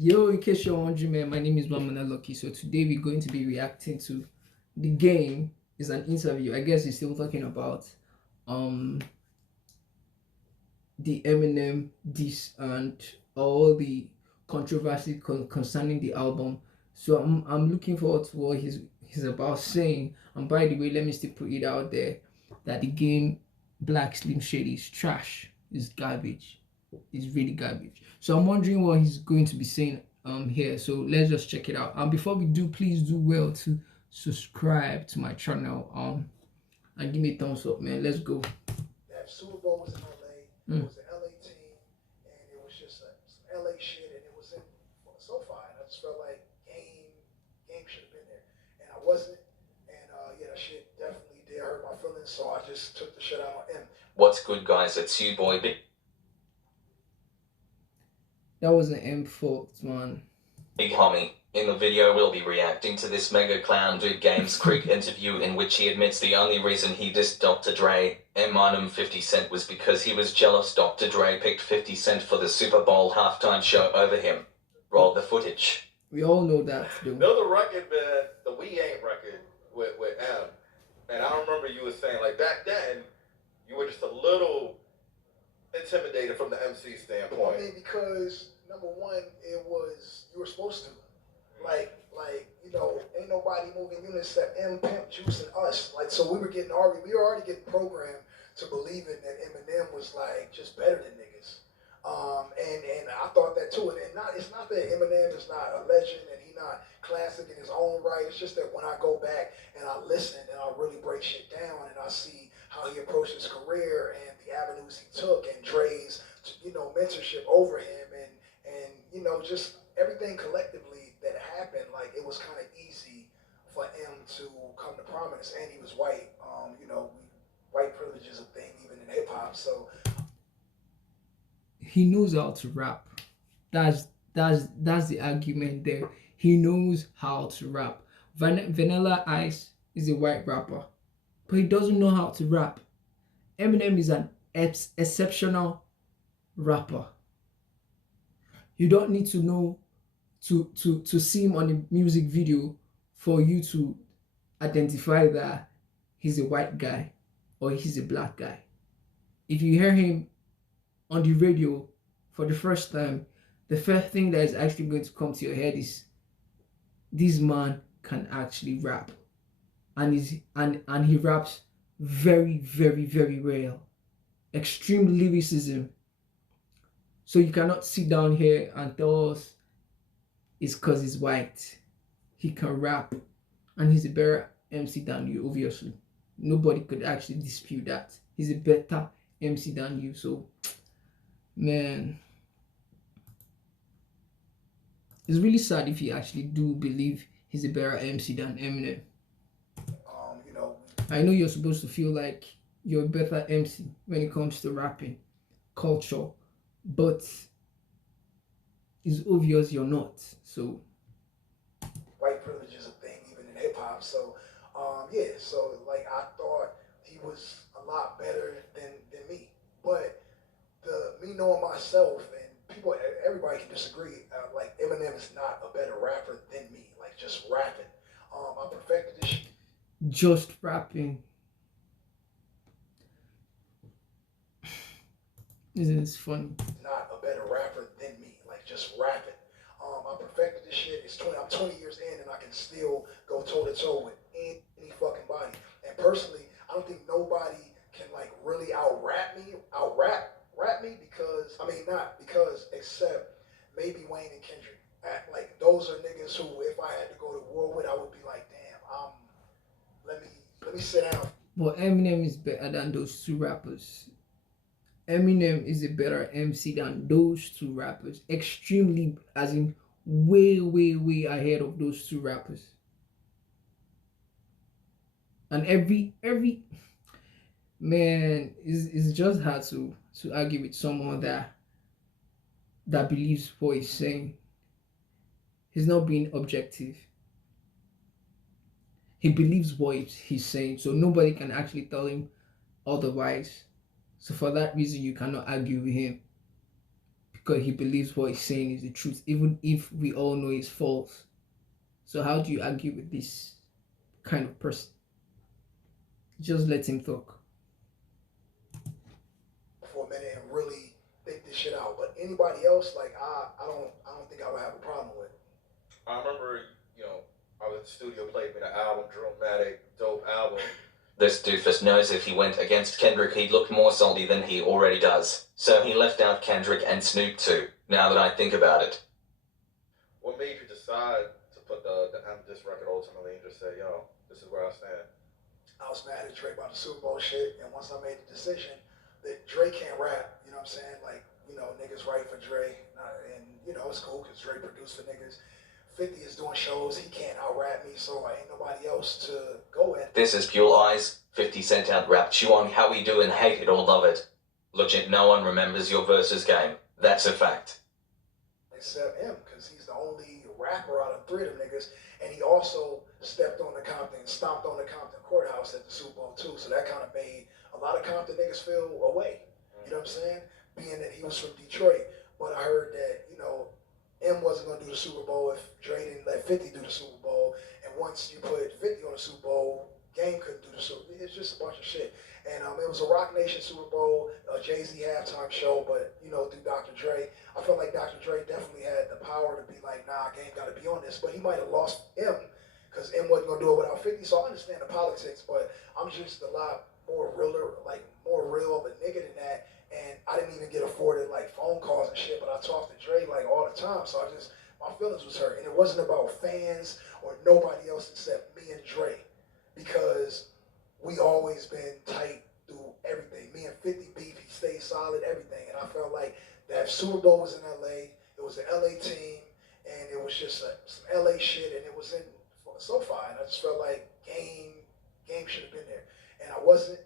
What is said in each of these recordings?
Yo, in case you're wondering, man, my name is Wamana Lucky. So today we're going to be reacting to the game. Is an interview. I guess he's still talking about um the Eminem diss and all the controversy concerning the album. So I'm looking forward to what he's about saying. And by the way, let me still put it out there that the game Black Slim Shady is trash. Is garbage. It's really garbage. So I'm wondering what he's going to be saying here. So let's just check it out. And before we do, please do well to subscribe to my channel and give me a thumbs up, man. Let's go. That Super Bowl was in LA. It was an LA team, and it was just some LA shit, and it was in SoFi, and I just felt like game should have been there, and I wasn't, and yeah, that shit definitely did hurt my feelings, so I just took the shit out on him. What's good, guys? It's you, boy. That was an M fault, man. Big homie. In the video, we'll be reacting to this mega clown dude Games Creek interview in which he admits the only reason he dissed Dr. Dre, Eminem 50 Cent, was because he was jealous Dr. Dre picked 50 Cent for the Super Bowl halftime show over him. Roll the footage. We all know that, though. Know the record, man, the We Ain't record with M. And I remember you were saying, like, back then, you were just a little intimidated from the MC standpoint. I mean, because, number one, it was, you were supposed to. Like, you know, ain't nobody moving units except M, Pimp, Juice, and us. Like, so we were already getting programmed to believing that Eminem was, like, just better than niggas. And I thought that too. And it's not that Eminem is not a legend and he not classic in his own right. It's just that when I go back and I listen and I really break shit down and I see how he approached his career and the avenues he took and Dre's, you know, mentorship over him and you know, just everything collectively that happened, like it was kind of easy for him to come to prominence, and he was white. You know, white privilege is a thing even in hip hop. So he knows how to rap. That's the argument there. He knows how to rap. Vanilla Ice is a white rapper, but he doesn't know how to rap. Eminem is an exceptional rapper. You don't need to know to see him on a music video for you to identify that he's a white guy or he's a black guy. If you hear him on the radio for the first time, the first thing that is actually going to come to your head is this man can actually rap, and he raps very, very, very well. Extreme lyricism. So you cannot sit down here and tell us it's because he's white. He can rap, and he's a better MC than you, obviously. Nobody could actually dispute that. He's a better MC than you. So, man, it's really sad if you actually do believe he's a better MC than Eminem. you know, I know you're supposed to feel like you're a better MC when it comes to rapping culture, but it's obvious you're not. So white privilege is a thing even in hip hop. So yeah, so like I thought he was a lot better than me, but me knowing myself, and people, everybody can disagree. Like Eminem is not a better rapper than me. Like just rapping, I perfected this. Just rapping. Isn't this funny? Not a better rapper than me. Like just rapping. I perfected this shit. I'm 20 years in, and I can still go toe to toe with any fucking body. And personally, I don't think nobody can like really out rap me because not because except maybe Wayne and Kendrick. Like those are niggas who, if I had to go to war with, I would be like, damn, let me sit down. But Eminem is better than those two rappers. Eminem is a better MC than those two rappers. Extremely, as in way, way, way ahead of those two rappers. And every man is just hard to argue with someone that believes what he's saying. He's not being objective. He believes what he's saying, so nobody can actually tell him otherwise. So for that reason, you cannot argue with him. because he believes what he's saying is the truth, even if we all know it's false. So how do you argue with this kind of person? Just let him talk. For a minute and really think this shit out. But anybody else, like I don't think I would have a problem with it. I remember, I was in the studio, played me the album, Dramatic, dope album. This doofus knows if he went against Kendrick he'd look more salty than he already does, so he left out Kendrick and Snoop too, now that I think about it. What made you decide to put the M diss record ultimately and just say, yo, this is where I stand? I was mad at Drake about the Super Bowl shit, and once I made the decision that Drake can't rap, you know what I'm saying? Like, niggas write for Dre, and it's cool because Dre produced for niggas. 50 is doing shows, he can't out-rap me, so ain't nobody else to go at. This is Pure Eyes. 50 Cent out-rapped you on How We Do and Hate It or Love It. Legit, no one remembers your versus game. That's a fact. Except him, because he's the only rapper out of 3 of them niggas, and he also stepped on the Compton, stomped on the Compton courthouse at the Super Bowl too, so that kind of made a lot of Compton niggas feel away, you know what I'm saying? Being that he was from Detroit, but I heard that, M wasn't going to do the Super Bowl if Dre didn't let 50 do the Super Bowl, and once you put 50 on the Super Bowl, Game couldn't do the Super Bowl. It's just a bunch of shit. And it was a Rock Nation Super Bowl, a Jay-Z halftime show, but, through Dr. Dre, I felt like Dr. Dre definitely had the power to be like, nah, Game got to be on this, but he might have lost M, because M wasn't going to do it without 50, so I understand the politics, but I'm just a lot more real of a nigga than that. And I didn't even get afforded like phone calls and shit, but I talked to Dre like all the time. So my feelings was hurt. And it wasn't about fans or nobody else except me and Dre, because we always been tight through everything. Me and 50 beef, he stayed solid, everything. And I felt like that Super Bowl was in LA. It was an LA team, and it was just some LA shit, and it was in SoFi. And I just felt like game should have been there. And I wasn't.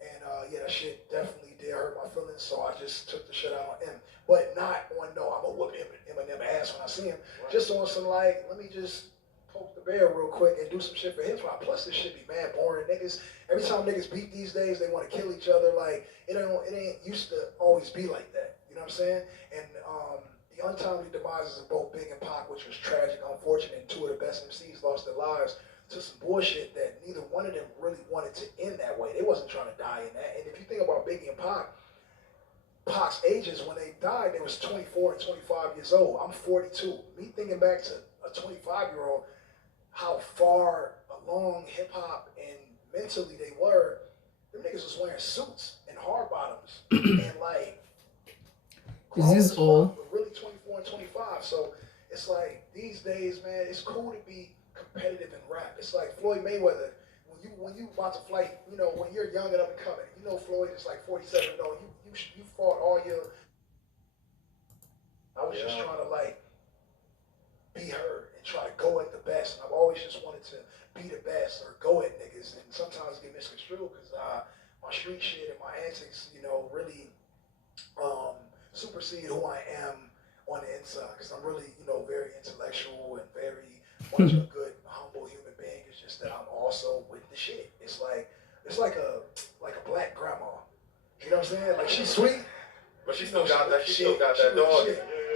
And that shit definitely did hurt my feelings, so I just took the shit out on him. But not on, no, I'm gonna whoop Eminem ass when I see him. Right. Just on some like, let me just poke the bear real quick and do some shit for hip hop. Plus this shit be mad boring. Niggas, every time niggas beat these days, they want to kill each other. Like, it ain't used to always be like that. You know what I'm saying? And the untimely demises of both Big and Pac, which was tragic, unfortunate, and 2 of the best MCs lost their lives to some bullshit that neither one of them really wanted to end that way. They wasn't trying to die in that. And if you think about Biggie and Pac's ages, when they died, they was 24 and 25 years old. I'm 42. Me thinking back to a 25-year-old, how far along hip-hop and mentally they were, them niggas was wearing suits and hard bottoms. And like, is this all? But really 24 and 25. So it's like, these days, man, it's cool to be competitive in rap. It's like Floyd Mayweather. When you about to fight, when you're young and up and coming, Floyd is like 47. No, you fought all your. I was just trying to like be heard and try to go at the best. And I've always just wanted to be the best or go at niggas. And sometimes get misconstrued because my street shit and my antics, really supersede who I am on the inside. Because I'm really, very intellectual and very much a good, humble human being. It's just that I'm also with the shit. It's like a black grandma. You know what I'm saying? Like, she's sweet, but she still got that. She still got that dog.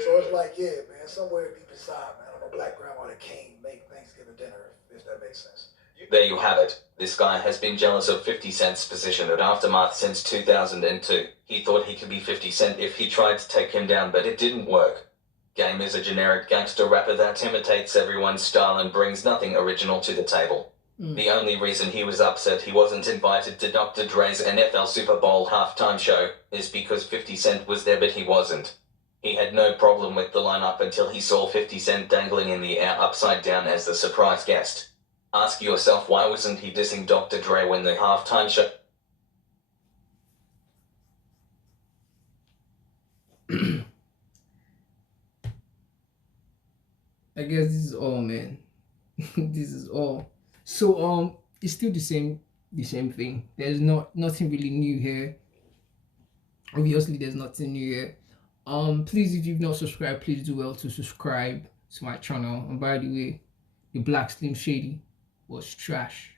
So it's like, yeah, man, somewhere deep inside, man, I'm a black grandma that can't make Thanksgiving dinner, if that makes sense. There you have it. This guy has been jealous of 50 Cent's position at Aftermath since 2002. He thought he could be 50 Cent if he tried to take him down, but it didn't work. Game is a generic gangster rapper that imitates everyone's style and brings nothing original to the table. The only reason he was upset he wasn't invited to Dr. Dre's NFL Super Bowl halftime show is because 50 Cent was there but he wasn't. He had no problem with the lineup until he saw 50 Cent dangling in the air upside down as the surprise guest. Ask yourself, why wasn't he dissing Dr. Dre when the halftime show... I guess this is all, man. This is all. So it's still the same thing. There's nothing really new here. Obviously there's nothing new here. Please, if you've not subscribed, please do well to subscribe to my channel. And by the way, the Black Slim Shady was trash.